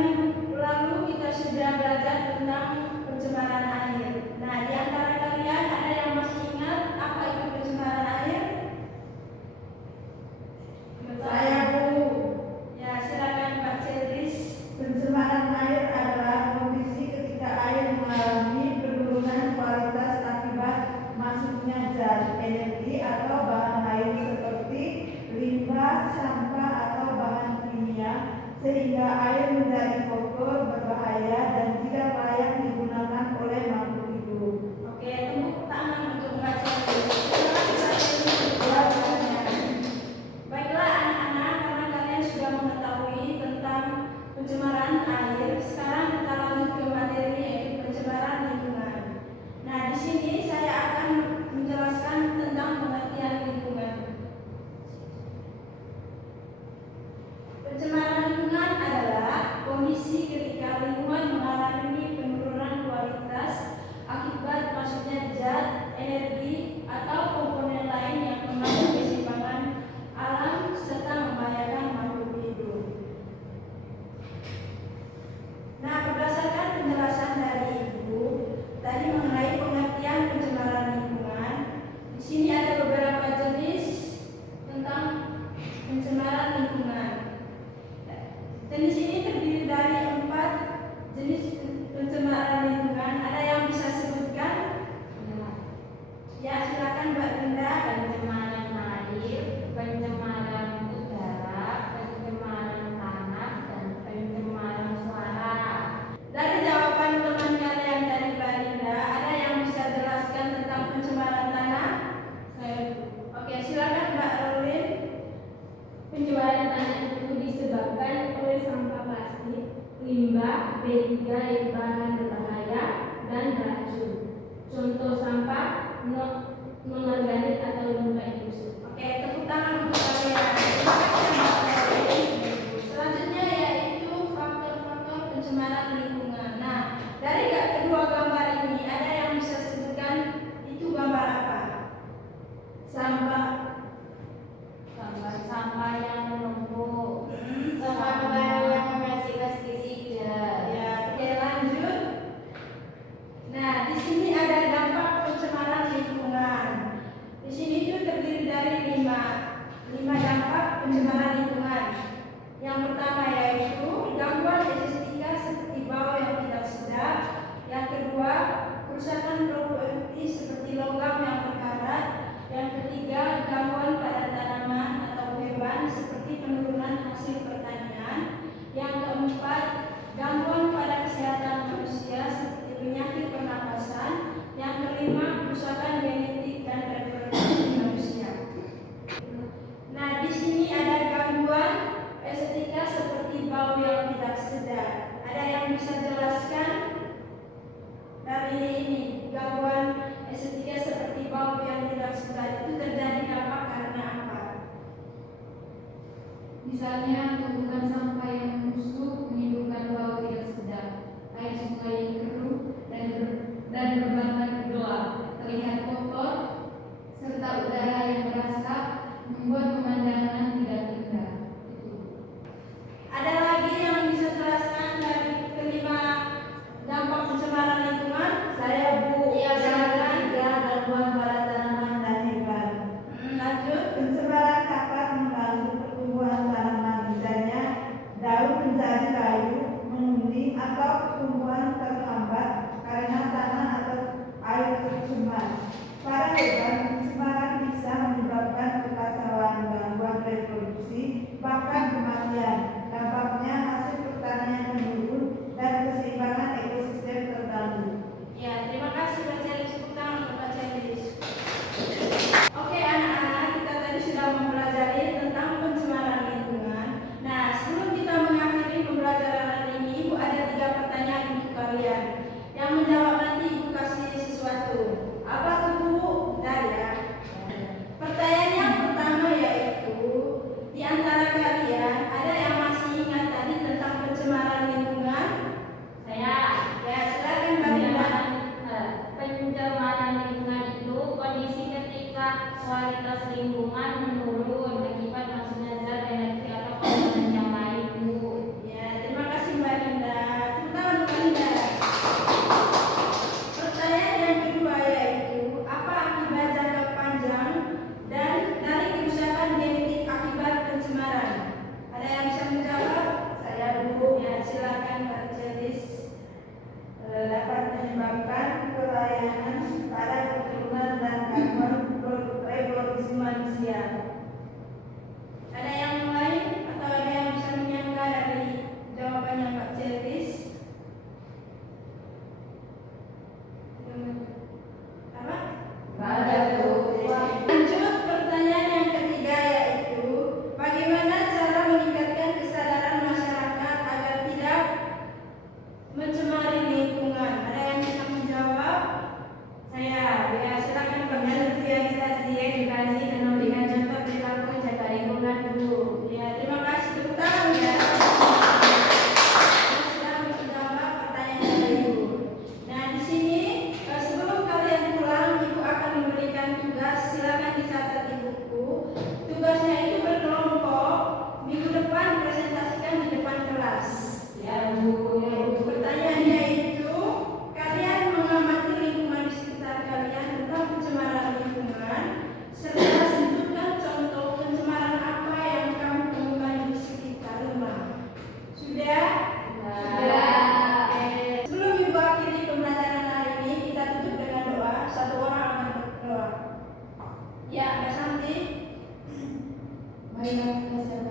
minggu lalu kita sudah belajar tentang pencemaran air. Nah, di antara kalian ada yang masih ingat apa itu pencemaran air? Saya, Bu. Ya, silakan Pak Cedris. Pencemaran air adalah kondisi ketika air mengalami penurunan kualitas akibat masuknya zat, energi atau bahan lain seperti limbah, sampah atau bahan kimia sehingga air menjadi kotor, berbahaya dan tidak layak digunakan oleh makhluk hidup. Oke, tepuk tangan untuk Pak Cedris. Baiklah anak-anak, karena kalian sudah mengetahui tentang pencemaran air, sekarang kita lanjut ke materi yaitu pencemaran lingkungan. Nah, di sini saya akan menjelaskan tentang pengertian lingkungan. Pencemaran lingkungan adalah kondisi ketika lingkungan mengalami penurunan kualitas akibat masuknya zat, energi, atau komponen lain yang mengandung keseimbangan alam serta membahayakan makhluk hidup. Nah, berdasarkan penjelasan dari Ibu tadi mengenai pengertian pencemaran lingkungan, di sini ada beberapa jenis tentang pencemaran lingkungan. Jenis ini terdiri dari 4 jenis pencemaran lingkungan. Ada yang bisa sebutkan? Ya, silakan Mbak Linda. Pencemaran air, pencemaran udara, pencemaran tanah, dan pencemaran suara. Dari jawaban teman kalian dari Mbak Linda, ada yang bisa jelaskan tentang pencemaran tanah? Oke, silakan Mbak Rolin. Pencemaran tanah itu disebabkan oleh sampah plastik, limbah, B3 yang bahan berbahaya, dan racun. Contoh sampah non-organik atau limbah industri. Oke, tepuk tangan untuk kalian. Selanjutnya yaitu faktor-faktor pencemaran lingkungan. Nah, dari kedua gambar ini ada yang bisa sebutkan itu gambar apa? Sampah yang menumpuk, sampah yang menghasilkan pestisida. Ya, oke, lanjut. Nah, di sini ada dampak pencemaran lingkungan. Di sini itu terdiri dari 5 dampak pencemaran lingkungan. Yang pertama yaitu gangguan estetika seperti bau yang tidak sedap. Yang kedua, kerusakan properti seperti logam yang berkarat. Yang ketiga, gangguan pada tanaman atau hewan seperti penurunan hasil pertanian. Yang keempat, gangguan pada kesehatan manusia seperti penyakit pernapasan. Yang kelima, kerusakan genetik dan reproduksi manusia. Nah, di sini ada gangguan estetika seperti bau yang tidak sedap. Ada yang bisa jelaskan dari ini? Gangguan estetika seperti bau yang tidak sedap itu terjadi dampak karena apa? Misalnya tumpukan sampah yang membusuk menimbulkan bau tidak sedap, air sungai yang keruh dan berwarna gelap, terlihat kotor, serta udara yang berasap membuat pemandangan tidak indah. Ada lagi yang bisa jelaskan dari kelima dampak pencemaran lingkungan? Saya, Bu. Iya, silakan. Gangguan pada tanaman dan hewan. Lanjut. Pencemaran dapat mengganggu pertumbuhan tanaman, misalnya daun menjadi layu Ya, Mbak Santi. Baik, saya